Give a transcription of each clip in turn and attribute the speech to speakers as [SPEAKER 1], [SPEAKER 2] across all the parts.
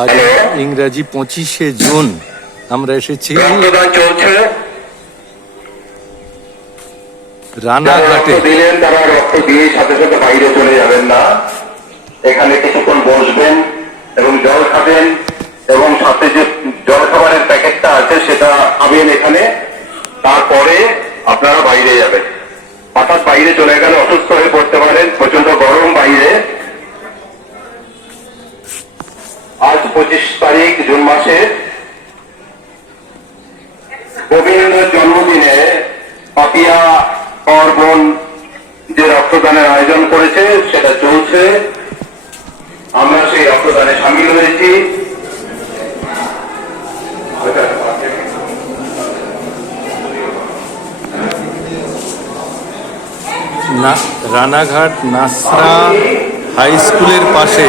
[SPEAKER 1] আজ ইংরাজি পঁচিশে জুন আমরা এসেছি রানাঘাটে।
[SPEAKER 2] দিলেন তারা রক্ত দিয়ে সাথে সাথে বাইরে চলে যাবেন না। এখানে কিছুক্ষণ বসবেন এবং জল খাবেন এবং সাথে যে জল খাবারের প্যাকেটটা আছে সেটা খাবেন এখানে। তারপরে আপনারা বাইরে যাবেন। হঠাৎ বাইরে চলে গেলে অসুস্থ হয়ে পড়তে পারেন প্রচণ্ড গরম বাইরে আজ পঁচিশ তারিখ জুন মাসের গোবিন্দের জন্মদিনে পাপিয়া পার্বণ যে রক্তদানের আয়োজন করেছে সেটা চলছে আমরা সেই রক্তদানে সামিল হয়েছি
[SPEAKER 1] না রানাঘাট নাসরা হাই স্কুলের পাশে।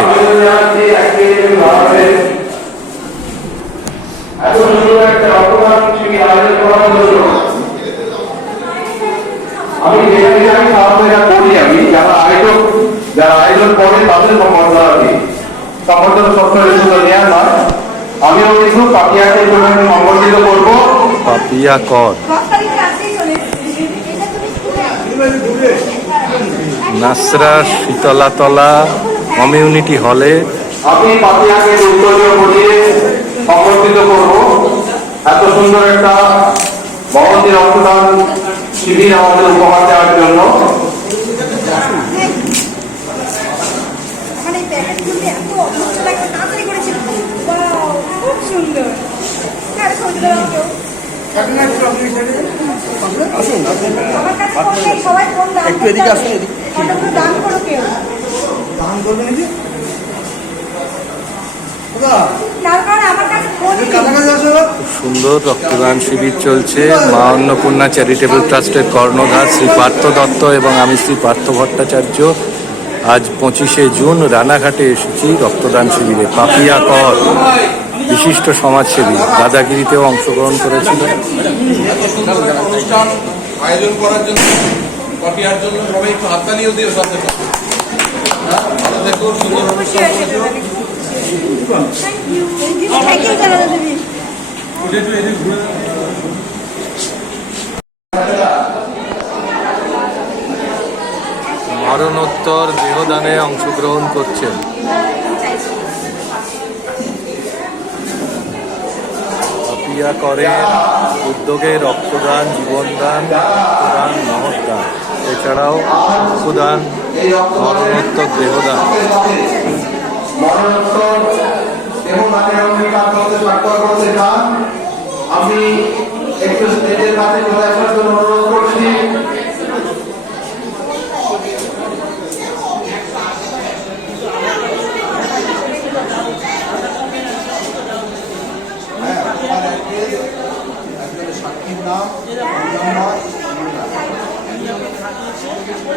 [SPEAKER 2] আমি যারা আয়োজক যারা আয়োজন করে তাদের সম্বর্ধনা দিই সম্বর্ধনা সবসময় শুধু নেওয়া নয় আমিও পাপিয়াকে সম্বর্ধিত করব।
[SPEAKER 1] পাপিয়া কর
[SPEAKER 3] সরকারি কাছেই চলে এসেছি। এটা তুমি স্কুলে
[SPEAKER 1] নাসরা শীতলাতলা কমিউনিটি হলে
[SPEAKER 2] আমি পাপিয়াকে উত্তরীয় করিয়ে সম্বর্ধিত করব। এত সুন্দর একটা মহতি রক্তদান শিবির আমাদের উপহার দেওয়ার জন্য।
[SPEAKER 3] সুন্দর। হ্যাঁ একটু এদিকে আসুন ফটোগুলো দান
[SPEAKER 4] করবে নাকি?
[SPEAKER 1] সুন্দর রক্তদান শিবির চলছে। মা অন্নপূর্ণা চ্যারিটেবল ট্রাস্টের কর্ণধার শ্রী পার্থ দত্ত এবং আমি শ্রী পার্থ ভট্টাচার্য। আজ পঁচিশে জুন রানাঘাটে এসেছি রক্তদান শিবিরে। পাপিয়া কর বিশিষ্ট সমাজসেবী। দাদাগিরিতেও অংশগ্রহণ করেছিল।
[SPEAKER 4] আয়োজন করার জন্য পাপিয়ার জন্য সবাই একটু হাততালিও দিও সাথে সাথে হ্যাঁ ভালো থেকো
[SPEAKER 1] মরণোত্তর দেহদানে অংশগ্রহণ করছেন। করে উদ্যোগে রক্তদান জীবনদান মহদান এছাড়াও রক্তদান মরণোত্তর দেহদান।
[SPEAKER 2] আমি একটু স্টেজের কাছে চলে আসার জন্য অনুরোধ করছি।
[SPEAKER 4] সাক্ষীর নাম নাম্বার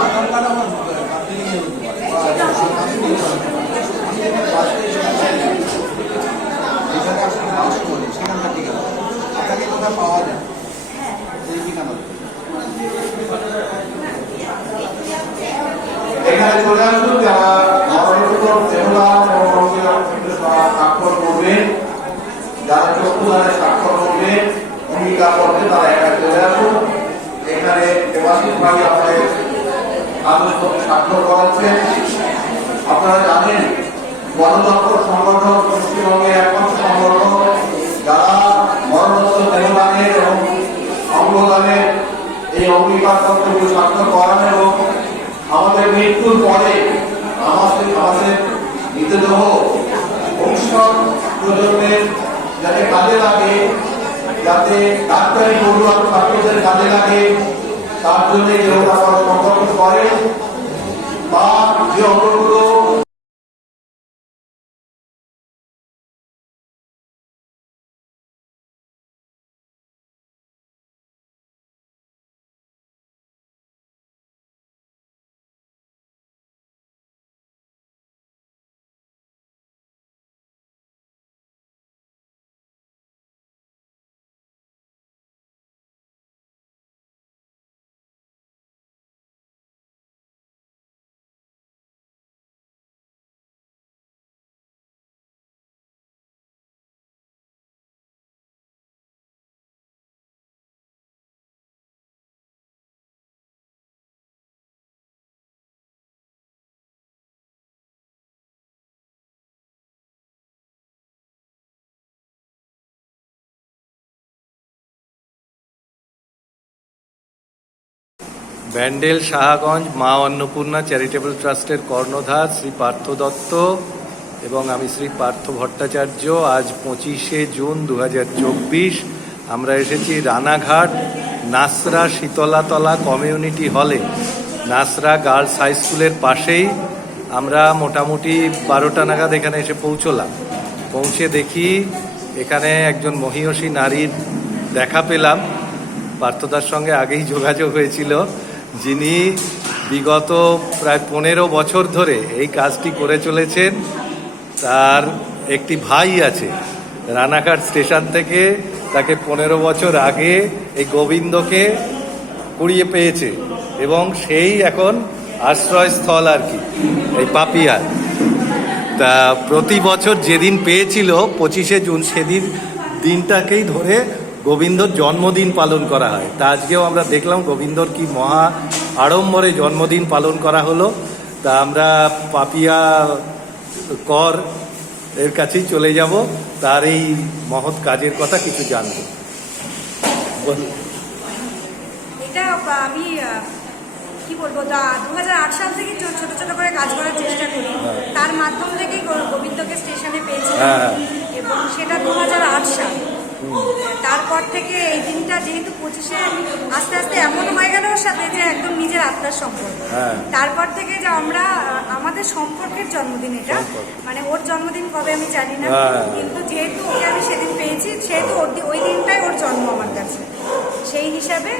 [SPEAKER 4] আধার কার্ড আমার এখানে আসলে বাস করে সেখানকার ঠিকানা আপনাকে কোথায় পাওয়া যায় এই ঠিকানা
[SPEAKER 2] এখানে চলে আসুন যারা মরণোত্তর দেহদান এবং অঙ্গীকার স্বাক্ষর করবেন যারা চক্ষুদানে স্বাক্ষর করবেন করবেন তারা এখানে চলে আসুন এখানে আমাদের স্বাক্ষর করাচ্ছেন আপনারা জানেন গণতন্ত্র সংগঠন পশ্চিমবঙ্গের একমাত্র সংগঠন যারা মরণোত্তর দেহদানের এবং অঙ্গদানের এই অঙ্গীকারপত্রগুলো স্বাক্ষর করান এবং আমাদের মৃত্যুর পরে আমাদের আমাদের মৃতদেহ ভবিষ্যৎ প্রজন্মের যাতে কাজে লাগে যাতে ডাক্তারি পড়ুয়া ছাত্রদের কাজে লাগে তার জন্য যে ওরা সংগঠন করে।
[SPEAKER 1] ব্যান্ডেল সাহাগঞ্জ মা অন্নপূর্ণা চ্যারিটেবল ট্রাস্টের কর্ণধার শ্রী পার্থ দত্ত এবং আমি শ্রী পার্থ ভট্টাচার্য। আজ পঁচিশে জুন দু হাজার চব্বিশ আমরা এসেছি রানাঘাট নাসরা শীতলাতলা কমিউনিটি হলে। নাসরা গার্লস হাই স্কুলের পাশেই আমরা মোটামুটি বারোটা নাগাদ এখানে এসে পৌঁছলাম। পৌঁছে দেখি এখানে একজন মহিয়সী নারীর দেখা পেলাম। পার্থদার সঙ্গে আগেই যোগাযোগ হয়েছিল। যিনি বিগত প্রায় পনেরো বছর ধরে এই কাজটি করে চলেছেন, তার একটি ভাই আছে, রানাঘাট স্টেশন থেকে তাকে পনেরো বছর আগে এই গোবিন্দকে কুড়িয়ে পেয়েছে এবং সেই এখন আশ্রয়স্থল আর কি, এই পাপিয়ার। তা প্রতি বছর যেদিন পেয়েছিল পঁচিশে জুন, সেদিন দিনটাকেই ধরে গোবিন্দর জন্মদিন পালন করা হয়। তা আজকেও আমরা দেখলাম গোবিন্দর কি মহা আড়ম্বরে জন্মদিন পালন করা হলো। তা আমরা পাপিয়া কর এর কাছেই চলে যাব। তার এই মহৎ কাজের কথা কিছু জানব।
[SPEAKER 3] এটা আমি কি বলব দু হাজার আট সাল থেকে ছোট ছোট করে কাজ করার চেষ্টা করি। তার মাধ্যম থেকেই গোবিন্দকে স্টেশনে পেয়েছিলাম।
[SPEAKER 1] হ্যাঁ।
[SPEAKER 3] এবং সেটা দু হাজার আট সাল। তারপর থেকে এই দিনটা যেহেতু পঁচিশে আস্তে আস্তে এমন হয়ে গেল ওর সাথে যে একদম নিজের আত্মার সম্পর্ক।
[SPEAKER 1] হ্যাঁ।
[SPEAKER 3] তারপর থেকে যে আমরা আমাদের সম্পর্কের জন্মদিন এটা। মানে ওর জন্মদিন কবে আমি জানি না।
[SPEAKER 1] হ্যাঁ।
[SPEAKER 3] কিন্তু যেহেতু ওকে আমি সেদিন পেয়েছি সেহেতু ওর ওই দিনটাই ওর জন্ম আমার কাছে। সেই হিসাবে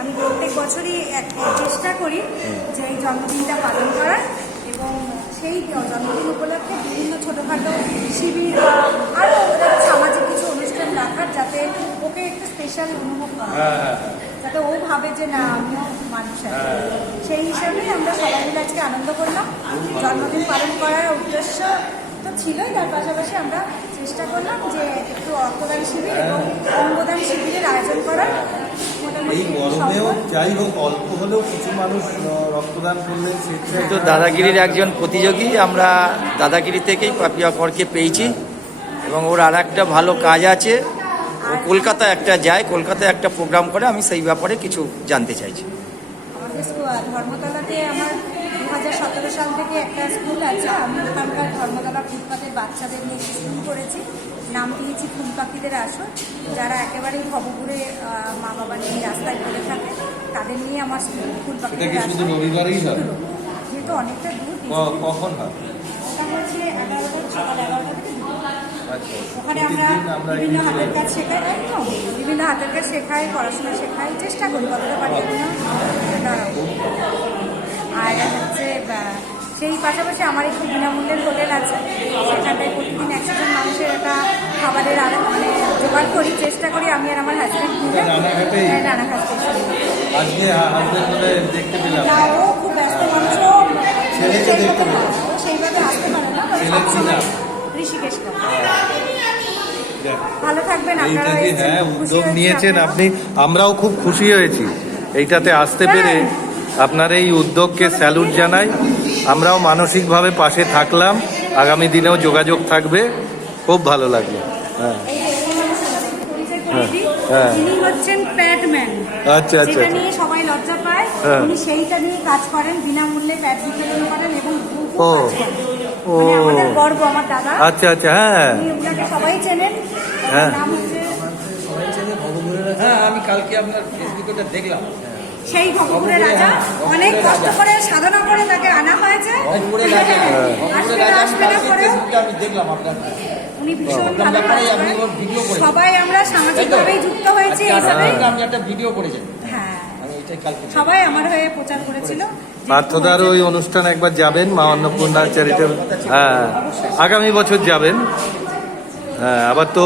[SPEAKER 3] আমি প্রত্যেক বছরই এক- চেষ্টা করি যে এই জন্মদিনটা পালন করার এবং সেই জন্মদিন উপলক্ষে বিভিন্ন ছোটোখাটো শিবির বা আরও রাখার যাতে ওকে একটু স্পেশাল অনুভব
[SPEAKER 1] হ্যাঁ।
[SPEAKER 3] যাতে ও ভাবে যে না আমিও মানুষ আছি। সেই হিসাবে আমরা সবাই মিলে আজকে আনন্দ করলাম। জন্মদিন পালন করার উদ্দেশ্য তো ছিলই তার পাশাপাশি আমরা চেষ্টা করলাম যে একটু রক্তদান শিবির এবং অঙ্গদান শিবিরের আয়োজন করার।
[SPEAKER 1] এই গরমেও যাই হোক অল্প হলেও কিছু মানুষ রক্তদান করলেন
[SPEAKER 5] আমি তো দাদাগিরির একজন প্রতিযোগী আমরা দাদাগিরি থেকেই পাপিয়া করকে পেয়েছি। এবং ওর আর একটা ভালো কাজ আছে। ও কলকাতা একটা যায় কলকাতায় একটা প্রোগ্রাম করে আমি সেই ব্যাপারে কিছু জানতে চাইছি।
[SPEAKER 3] ধর্মতলাতে আমার দু হাজার সতেরো সাল থেকে একটা স্কুল আছে। আমি ওখানকার ধর্মতলা ফুটপাতের বাচ্চাদের নিয়ে স্কুল করেছি। নাম দিয়েছি ফুল পাখিদের আসর। যারা একেবারেই ভবপুরে মা বাবা নিয়ে রাস্তায় পড়ে থাকে তাদের নিয়ে আমার স্কুল ফুল পাখিদের
[SPEAKER 1] কি
[SPEAKER 3] আসর।
[SPEAKER 1] শুধু রবিবারেই হয়?
[SPEAKER 3] যেহেতু অনেকটা দূর
[SPEAKER 1] কখন হয়?
[SPEAKER 3] ওটা হচ্ছে এগারোটা ওখানে আমরা বিভিন্ন হাতের কাজ শেখাই একদম। বিভিন্ন হাতের কাজ শেখাই পড়াশোনা শেখাই চেষ্টা করি কতটা পারি আর হচ্ছে সেই পাশাপাশি আমার একটু বিনামূল্যের হোটেল আছে। সেখানটায় প্রতিদিন একশো মানুষের একটা খাবারের আরও মানে জোগাড় করি চেষ্টা করি আমি আর আমার হাজব্যান্ড মিলে? হ্যাঁ, রানাঘাট। স্টেশনে।
[SPEAKER 1] আজকে হাজবেন্ড দেখতে পেলাম।
[SPEAKER 3] না ও খুব ব্যস্ত মানুষ ও সেইভাবে আসতে পারে না? ঋষিকেশ। ভালো থাকবেন আপনারা
[SPEAKER 1] যে হ্যাঁ উদ্যোগ নিয়েছেন আপনি আমরাও খুব খুশি হয়েছি। এইটাতে আসতে পেরে আপনার এই উদ্যোগকে স্যালুট জানাই। আমরাও মানসিকভাবে পাশে থাকলাম। আগামী দিনেও যোগাযোগ থাকবে। খুব ভালো লাগল। হ্যাঁ।
[SPEAKER 3] এই যে এই মানুষের সাথে একটু পরিচয় করিয়ে দিই।
[SPEAKER 1] হ্যাঁ।
[SPEAKER 3] হচ্ছেন প্যাডম্যান।
[SPEAKER 1] আচ্ছা আচ্ছা
[SPEAKER 3] যেটা
[SPEAKER 1] আচ্ছা।
[SPEAKER 3] নিয়ে সবাই লজ্জা পায়
[SPEAKER 1] হ্যাঁ।
[SPEAKER 3] উনি সেইটা নিয়ে কাজ করেন বিনামূল্যে প্যাড বিতরণ করেন এবং
[SPEAKER 1] ও। ও।
[SPEAKER 3] মানে গর্ব আমার দাদা।
[SPEAKER 1] আচ্ছা আচ্ছা হ্যাঁ।
[SPEAKER 3] উনি সবাই চেনেন।
[SPEAKER 1] হ্যাঁ।
[SPEAKER 3] নাম হচ্ছে
[SPEAKER 5] হ্যাঁ আমি কালকে আপনার ফেসবুকে দেখলাম।
[SPEAKER 3] সেই ভগপুরের রাজা। অনেক কষ্ট করে সাধনা করে তাকে আনা হয়েছে।
[SPEAKER 5] আমি আপনার।
[SPEAKER 3] উনি ভীষণ ভালো। সবাই আমরা সামাজিকভাবেই যুক্ত হয়েছি এইভাবেই
[SPEAKER 5] আপনি একটা ভিডিও করেছেন
[SPEAKER 3] হ্যাঁ
[SPEAKER 5] আমি এটাই কালকে
[SPEAKER 3] সবাই আমার হয়ে প্রচার করেছিল।
[SPEAKER 1] পার্থদার ওই অনুষ্ঠান একবার যাবেন মা অন্নপূর্ণা চ্যারিটেবল হ্যাঁ আগামী বছর যাবেন। হ্যাঁ আবার তো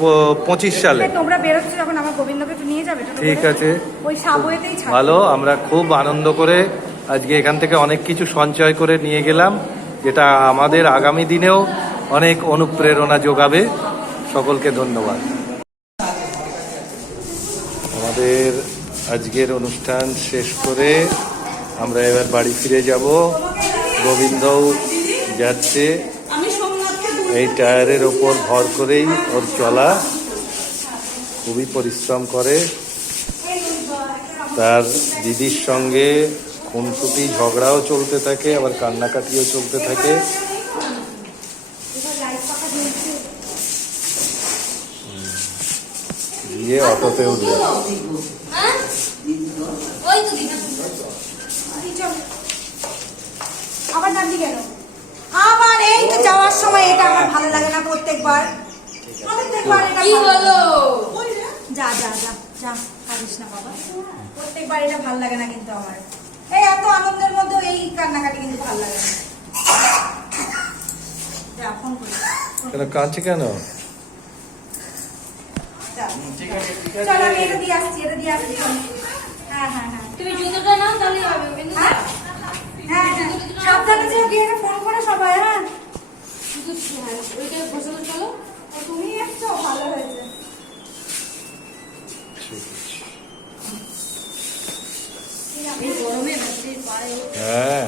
[SPEAKER 1] প- পঁচিশ সালে।
[SPEAKER 3] তোমরা বেরোচ্ছ যখন আমার গোবিন্দকে একটু নিয়ে যাবে
[SPEAKER 1] ঠিক আছে।
[SPEAKER 3] ওই সাবওয়েতেই
[SPEAKER 1] ভালো আমরা খুব আনন্দ করে আজকে এখান থেকে অনেক কিছু সঞ্চয় করে নিয়ে গেলাম যেটা আমাদের আগামী দিনেও অনেক অনুপ্রেরণা যোগাবে। সকলকে ধন্যবাদ। আমাদের আজকের অনুষ্ঠান শেষ করে আমরা এবার বাড়ি ফিরে যাব। গোবিন্দও যাচ্ছে। এই টায়ারের ওপর ভর করেই ওর চলা। খুবই পরিশ্রম করে। তার দিদির সঙ্গে খুনসুটি, ঝগড়াও চলতে থাকে, আবার কান্নাকাটিও চলতে থাকে। গিয়ে অটোতে উঠবে
[SPEAKER 6] হ্যাঁ ওই তো দিদি
[SPEAKER 3] এই চল। আবার ডান্ডি গেল আবার এই তো যাওয়ার সময় এটা আমার ভালো লাগে না প্রত্যেকবার। প্রত্যেকবার এটা
[SPEAKER 6] কি হলো
[SPEAKER 3] যা যা যা যা না বাবা। প্রত্যেকবার এটা ভালো লাগে না কিন্তু আমার। এই এত আনন্দের মধ্যে এই কান্নাকাটি কিন্তু ভালো লাগে না। যা ফোন করি।
[SPEAKER 1] কেন কাঁদছে কেন?
[SPEAKER 3] যা। আমি এটা দিয়ে আসছি এটা দিয়ে আসছি। হ্যাঁ হ্যাঁ হ্যাঁ।
[SPEAKER 6] তুমি জুতোটা নাও তাহলে হবে
[SPEAKER 3] হ্যাঁ হ্যাঁ।
[SPEAKER 6] ওইটা চলো
[SPEAKER 3] তুমি ভালো হয়েছে।
[SPEAKER 1] হ্যাঁ।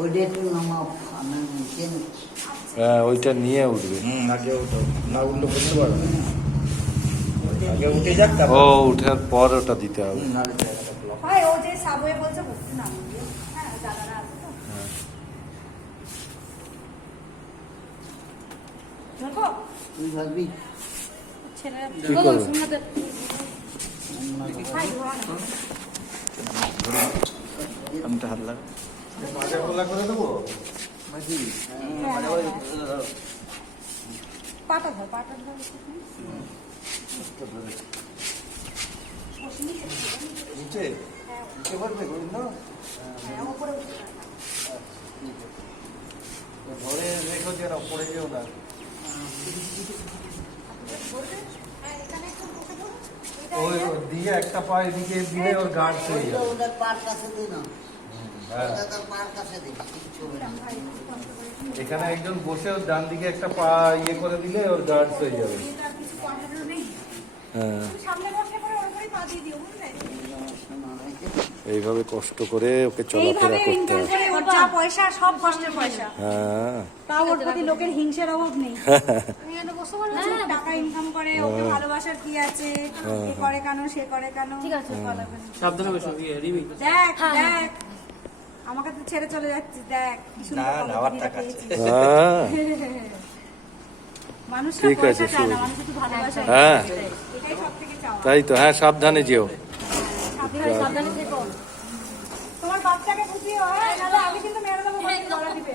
[SPEAKER 7] ওইটা নিচ্ছি।
[SPEAKER 1] হ্যাঁ ওইটা নিয়ে উঠবে।
[SPEAKER 5] হুম আগে না উঠলে বুঝতে পারবে না। আগে উঠে যাক
[SPEAKER 1] ও উঠার পর ওটা দিতে হবে।
[SPEAKER 3] ভাই ও যে সাবওয়ে বলছে না। হ্যাঁ আছে তো দেখো
[SPEAKER 7] তুই ভাবি
[SPEAKER 3] ছেলেরা
[SPEAKER 1] কি করবে?
[SPEAKER 6] শোনাতে
[SPEAKER 3] না।
[SPEAKER 5] আমি তো হাত লাগা।
[SPEAKER 3] পাটা ধর পাটা ধর
[SPEAKER 5] নিচে? নিচে পারবে গোবিন্দ?
[SPEAKER 3] হ্যাঁ উপরে উঠে যা।
[SPEAKER 5] ধরে রেখো যেন পড়ে যেও না।
[SPEAKER 1] ওই ওর দিয়ে একটা পা এদিকে দিলে ওর গার্ড
[SPEAKER 7] ওটা
[SPEAKER 1] যাবে
[SPEAKER 7] পার কাছে না
[SPEAKER 1] হ্যাঁ। এখানে একজন বসে ওর ডান দিকে একটা পা ইয়ে করে দিলে ওর গার্ড হয়ে যাবে। হ্যাঁ
[SPEAKER 3] সামনে বসলে পরে ওর পা দিয়ে দিও, বুঝলে?
[SPEAKER 7] হয়েছে
[SPEAKER 1] এইভাবে কষ্ট করে ওকে চলাফেরা করতে
[SPEAKER 3] পয়সা সব কষ্টের পয়সা।
[SPEAKER 1] হ্যাঁ।
[SPEAKER 3] তাও ওর প্রতি লোকের হিংসের অভাব নেই।
[SPEAKER 6] তুমি একটা বসে বলো
[SPEAKER 3] প্রচুর টাকা ইনকাম করে ওকে ভালোবাসার কি আছে? এ করে কেন সে করে কেন?
[SPEAKER 6] ঠিক আছে।
[SPEAKER 8] সাবধানে বসো ইয়ে,
[SPEAKER 3] দেখ
[SPEAKER 6] হ্যাঁ, হ্যাঁ।
[SPEAKER 3] দেখ। আমাকে তো ছেড়ে চলে যাচ্ছিস দেখ।
[SPEAKER 5] না, টাকা।
[SPEAKER 1] হ্যাঁ।
[SPEAKER 3] মানুষরা
[SPEAKER 1] ঠিক আছে,
[SPEAKER 3] না
[SPEAKER 1] হ্যাঁ। তাই তো হ্যাঁ সাবধানে যেও।
[SPEAKER 3] তোমার বাচ্চাকে বুঝিও হ্যাঁ নাহলে আমি কিন্তু মেরে দেবো দিবে।